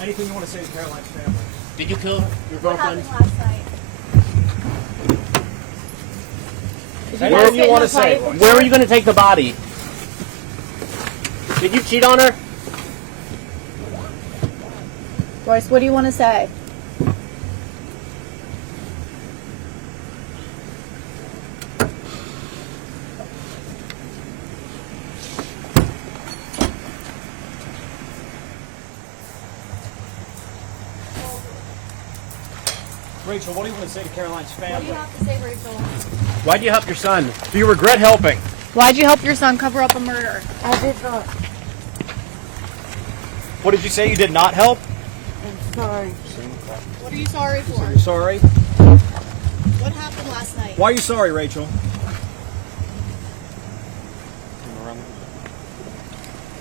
Anything you want to say to Karoline's family? Did you kill your girlfriend? What happened last night? Anything you want to say, Royce? Where are you going to take the body? Did you cheat on her? Royce, what do you want to say? Rachel, what do you want to say to Karoline's What do family? you have to say, Rachel? Why'd you help your son? Do you regret helping? Why'd you help your son cover up a murder? I did not. What did you say? You did not help? I'm sorry. What are you sorry for? You're sorry? What happened last night? Why are you sorry, Rachel?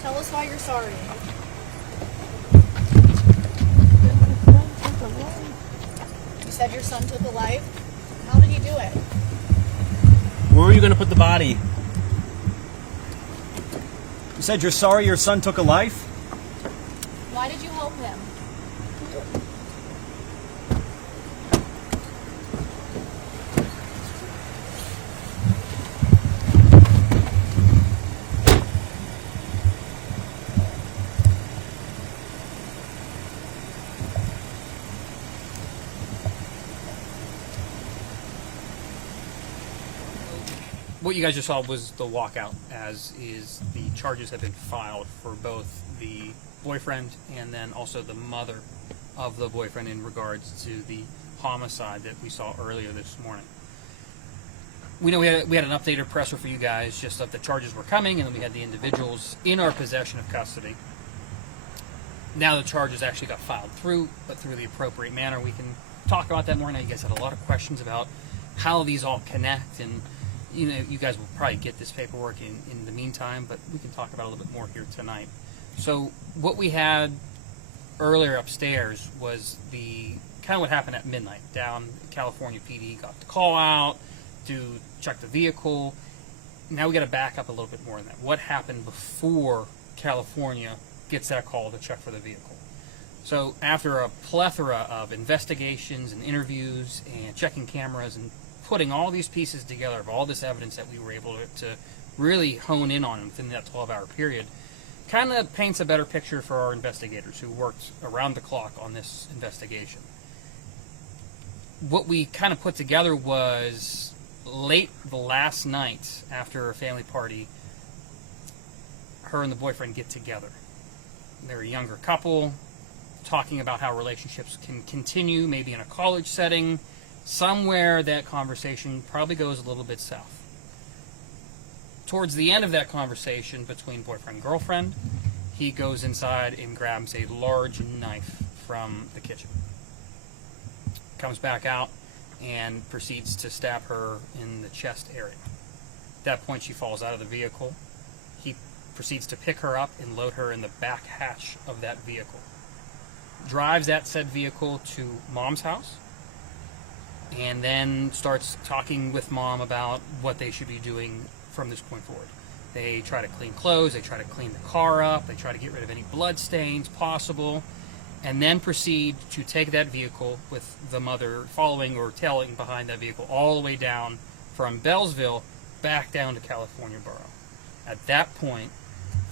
Tell us why you're sorry. You said your son took a life. How did he do it? Where are you going to put the body? You said you're sorry your son took a life? Why did you help him? What you guys just saw was the walkout, as is the charges have been filed for both the boyfriend and then also the mother of the boyfriend in regards to the homicide that we saw earlier this morning. We know we had an updated presser for you guys just that the charges were coming, and then we had the individuals in our possession of custody. Now the charges actually got filed through, but through the appropriate manner. We can talk about that more. Now you guys had a lot of questions about how these all connect, and you know, you guys will probably get this paperwork in the meantime, but we can talk about it a little bit more here tonight. So what we had earlier upstairs was the kind of what happened at midnight. Down California PD got the call out to check the vehicle. Now we got to back up a little bit more than that. What happened before California gets that call to check for the vehicle? So after a plethora of investigations and interviews and checking cameras and putting all these pieces together of all this evidence that we were able to really hone in on within that 12-hour period, kind of paints a better picture for our investigators who worked around the clock on this investigation. What we kind of put together was late the last night after a family party, her and the boyfriend get together. They're a younger couple, talking about how relationships can continue, maybe in a college setting. Somewhere that conversation probably goes a little bit south. Towards the end of that conversation between boyfriend and girlfriend, he goes inside and grabs a large knife from the kitchen. Comes back out and proceeds to stab her in the chest area. At that point, she falls out of the vehicle. He proceeds to pick her up and load her in the back hatch of that vehicle. Drives that said vehicle to mom's house, and then starts talking with mom about what they should be doing from this point forward. They try to clean clothes, they try to clean the car up, they try to get rid of any blood stains possible, and then proceed to take that vehicle with the mother following or tailing behind that vehicle all the way down from Bellsville back down to California Borough. At that point,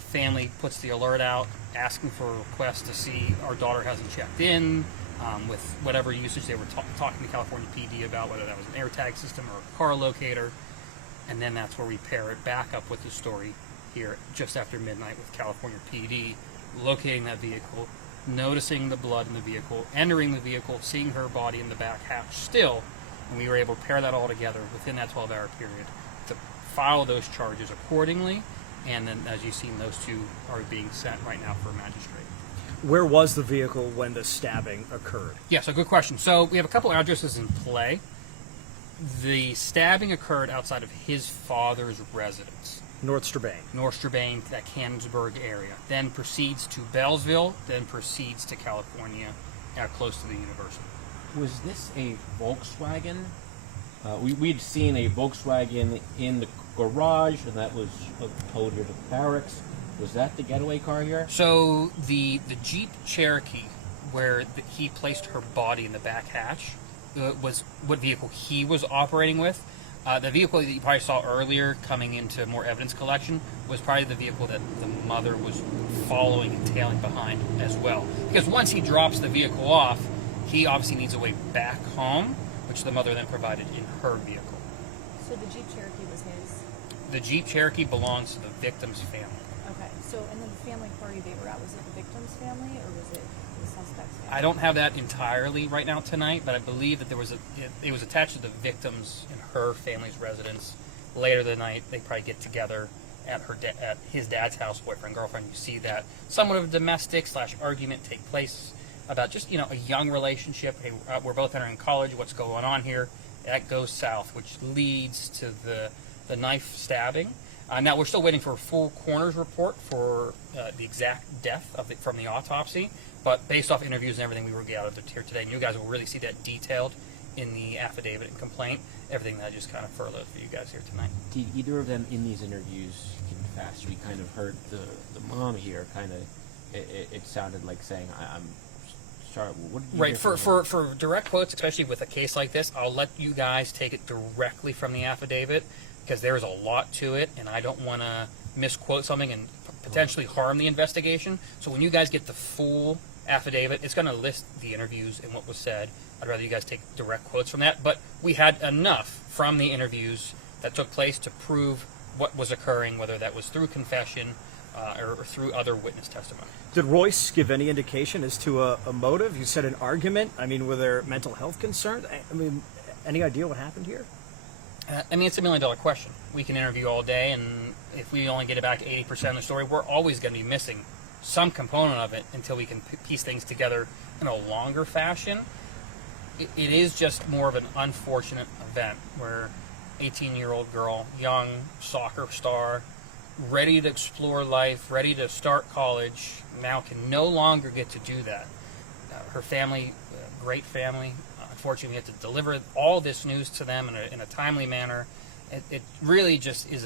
family puts the alert out asking for a request to see our daughter hasn't checked in, with whatever usage they were talking to California PD about, whether that was an AirTag system or a car locator. And then that's where we pair it back up with the story here just after midnight with California PD locating that vehicle, noticing the blood in the vehicle, entering the vehicle, seeing her body in the back hatch still, and we were able to pair that all together within that 12-hour period to file those charges accordingly. And then, as you've seen, those two are being sent right now for a magistrate. Where was the vehicle when the stabbing occurred? Yeah, so good question. So we have a couple addresses in play. The stabbing occurred outside of his father's residence. North Strabane. North Strabane, that Canonsburg area. Then proceeds to Bellsville, then proceeds to California, close to the university. Was this a Volkswagen? We'd seen a Volkswagen in the garage, and that was towed here to the barracks. Was that the getaway car here? So the Jeep Cherokee where he placed her body in the back hatch was what vehicle he was operating with. The vehicle that you probably saw earlier coming into more evidence collection was probably the vehicle that the mother was following and tailing behind as well. Because once he drops the vehicle off, he obviously needs a way back home, which the mother then provided in her vehicle. So the Jeep Cherokee was his? The Jeep Cherokee belongs to the victim's family. Okay. So, and then the family party they were at, was it the victim's family or was it the suspect's family? I don't have that entirely right now tonight, but I believe that it was attached to the victim's and her family's residence. Later the night, they probably get together at at his dad's house, boyfriend, girlfriend. You see that somewhat of a domestic / argument take place about just, you know, a young relationship. Hey, we're both entering college. What's going on here? That goes south, which leads to the knife stabbing. Now, we're still waiting for a full coroner's report for the exact death from the autopsy, but based off interviews and everything we were gathered here today, and you guys will really see that detailed in the affidavit and complaint, everything that I just kind of furloughed for you guys here tonight. Did either of them in these interviews confess? We kind of heard the mom here kind of, it sounded like saying, I'm sorry, what did you Right, hear from them? for direct quotes, especially with a case like this, I'll let you guys take it directly from the affidavit, because there's a lot to it, and I don't want to misquote something and potentially harm the investigation. So when you guys get the full affidavit, it's going to list the interviews and what was said. I'd rather you guys take direct quotes from that. But we had enough from the interviews that took place to prove what was occurring, whether that was through confession or through other witness testimony. Did Royce give any indication as to a motive? You said an argument. I mean, were there mental health concerns? I mean, any idea what happened here? I mean, it's $1 million question. We can interview all day, and if we only get it back to 80% of the story, we're always going to be missing some component of it until we can piece things together in a longer fashion. It is just more of an unfortunate event where 18-year-old girl, young soccer star, ready to explore life, ready to start college, now can no longer get to do that. Her family, great family, unfortunately we have to deliver all this news to them in a timely manner. It really just is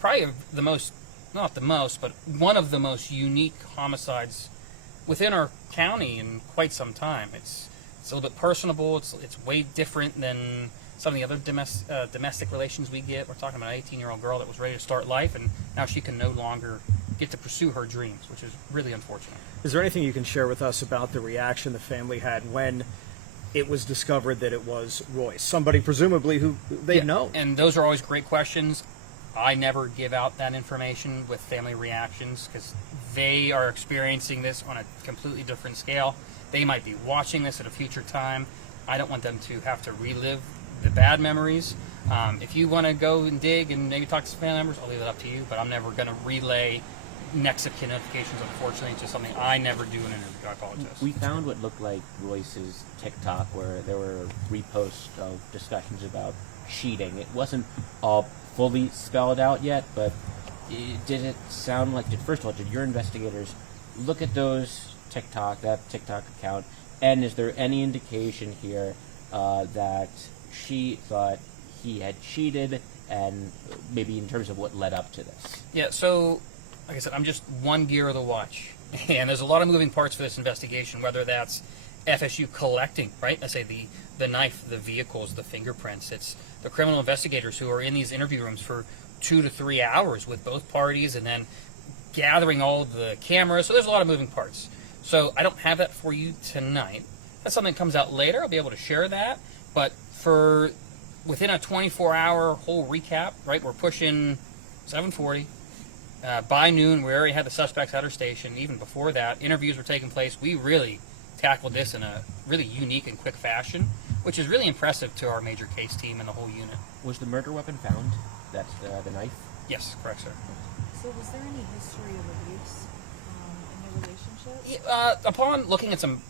probably the most, not the most, but one of the most unique homicides within our county in quite some time. It's a little bit personable. It's way different than some of the other domestic relations we get. We're talking about an 18-year-old girl that was ready to start life, and now she can no longer get to pursue her dreams, which is really unfortunate. Is there anything you can share with us about the reaction the family had when it was discovered that it was Royce, somebody presumably who they know? And those are always great questions. I never give out that information with family reactions because they are experiencing this on a completely different scale. They might be watching this at a future time. I don't want them to have to relive the bad memories. If you want to go and dig and maybe talk to some family members, I'll leave it up to you, but I'm never going to relay next of kin notifications. Unfortunately, it's just something I never do in an interview. I apologize. We found what looked like Royce's TikTok where there were reposts of discussions about cheating. It wasn't all fully spelled out yet, but did it sound like, first of all, did your investigators look at that TikTok account, and is there any indication here that she thought he had cheated, and maybe in terms of what led up to this? Yeah, so like I said, I'm just one gear of the watch, and there's a lot of moving parts for this investigation, whether that's FSU collecting, right? I say the knife, the vehicles, the fingerprints. It's the criminal investigators who are in these interview rooms for 2 to 3 hours with both parties and then gathering all the cameras. So there's a lot of moving parts. So I don't have that for you tonight. That's something that comes out later. I'll be able to share that. But for within a 24-hour whole recap, right, we're pushing 7:40. By noon, we already had the suspects at our station. Even before that, interviews were taking place. We really tackled this in a really unique and quick fashion, which is really impressive to our major case team and the whole unit. Was the murder weapon found? That's the knife? Yes, correct, sir. So was there any history of abuse in their relationship? Upon looking at some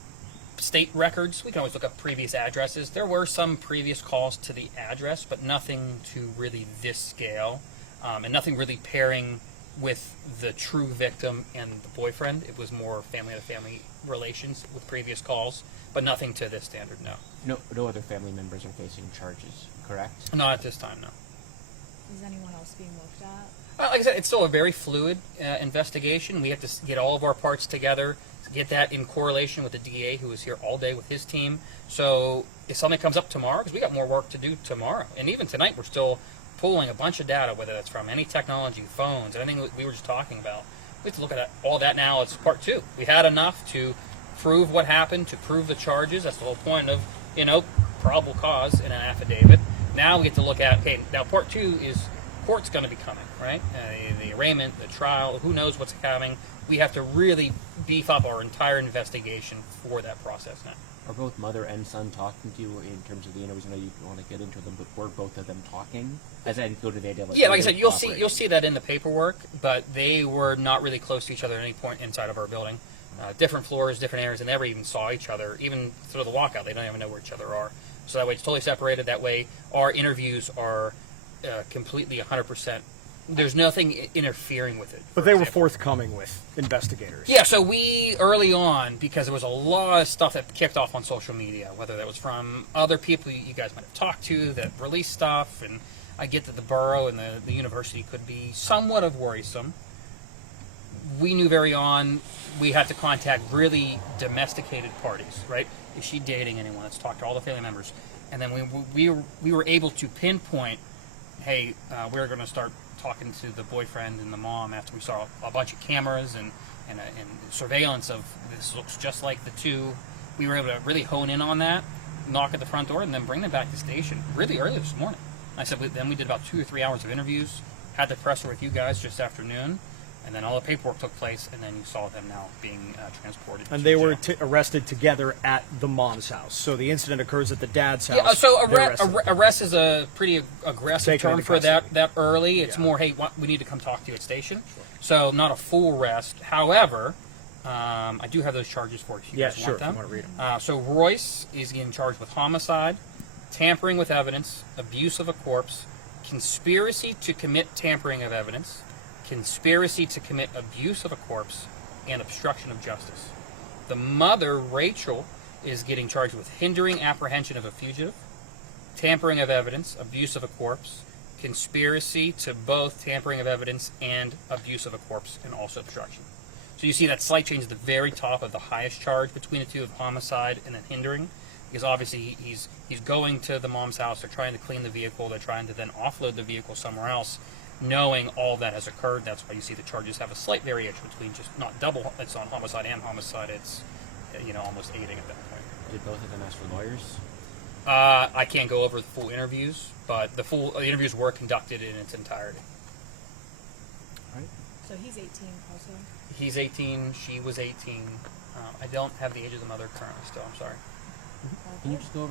state records, we can always look up previous addresses. There were some previous calls to the address, but nothing to really this scale, and nothing really pairing with the true victim and the boyfriend. It was more family-to-family relations with previous calls, but nothing to this standard, no. No other family members are facing charges, correct? Not at this time, no. Is anyone else being looked at? Like I said, it's still a very fluid investigation. We have to get all of our parts together, get that in correlation with the DA who was here all day with his team. So if something comes up tomorrow, because we got more work to do tomorrow, and even tonight we're still pulling a bunch of data, whether that's from any technology, phones, anything that we were just talking about. We have to look at all that now. It's part two. We had enough to prove what happened, to prove the charges. That's the whole point of, probable cause in an affidavit. Now we get to look at, okay, now part two is court's going to be coming, right? The arraignment, the trial, who knows what's coming. We have to really beef up our entire investigation for that process now. Are both mother and son talking to you in terms of the interviews? I know you want to get into them, but were both of them talking? As I go to the idea of Yeah, like I said, you'll see that in the paperwork, but they were not really close to each other at any point inside of our building. Different floors, different areas, and never even saw each other. Even through the walkout, they don't even know where each other are. So that way it's totally separated. That way our interviews are completely 100%. There's nothing interfering with it. But they were forthcoming with investigators. Yeah, so we, early on, because there was a lot of stuff that kicked off on social media, whether that was from other people you guys might have talked to that released stuff, and I get that the borough and the university could be somewhat of worrisome. We knew very on we had to contact really domesticated parties, right? Is she dating anyone? Let's talk to all the family members. And then we were able to pinpoint, hey, we're going to start talking to the boyfriend and the mom after we saw a bunch of cameras and surveillance of this looks just like the two. We were able to really hone in on that, knock at the front door, and then bring them back to the station really early this morning. I said then we did about 2 or 3 hours of interviews, had the presser with you guys just afternoon, and then all the paperwork took place, and then you saw them now being transported. And to they were jail. arrested together at the mom's house. So the incident occurs at the dad's house. Yeah, so They're arrested. arrest is a pretty aggressive Taken term into for custody. that early. It's Yeah. more, hey, we need to come talk to you at station. So not a full arrest. However, I do have those charges for you if you Yeah, guys sure, want them. if you want to read them. So Royce is getting charged with homicide, tampering with evidence, abuse of a corpse, conspiracy to commit tampering of evidence, conspiracy to commit abuse of a corpse, and obstruction of justice. The mother, Rachel, is getting charged with hindering apprehension of a fugitive, tampering of evidence, abuse of a corpse, conspiracy to both tampering of evidence and abuse of a corpse, and also obstruction. So you see that slight change at the very top of the highest charge between the two of homicide and then hindering, because obviously he's going to the mom's house. They're trying to clean the vehicle. They're trying to then offload the vehicle somewhere else, knowing all that has occurred. That's why you see the charges have a slight variation between just not double. It's on homicide and homicide. It's almost aiding at that point. Did both of them ask for lawyers? I can't go over the full interviews, but the interviews were conducted in its entirety. So he's 18 also? He's 18. She was 18. I don't have the age of the mother currently still. I'm sorry. Can you just go over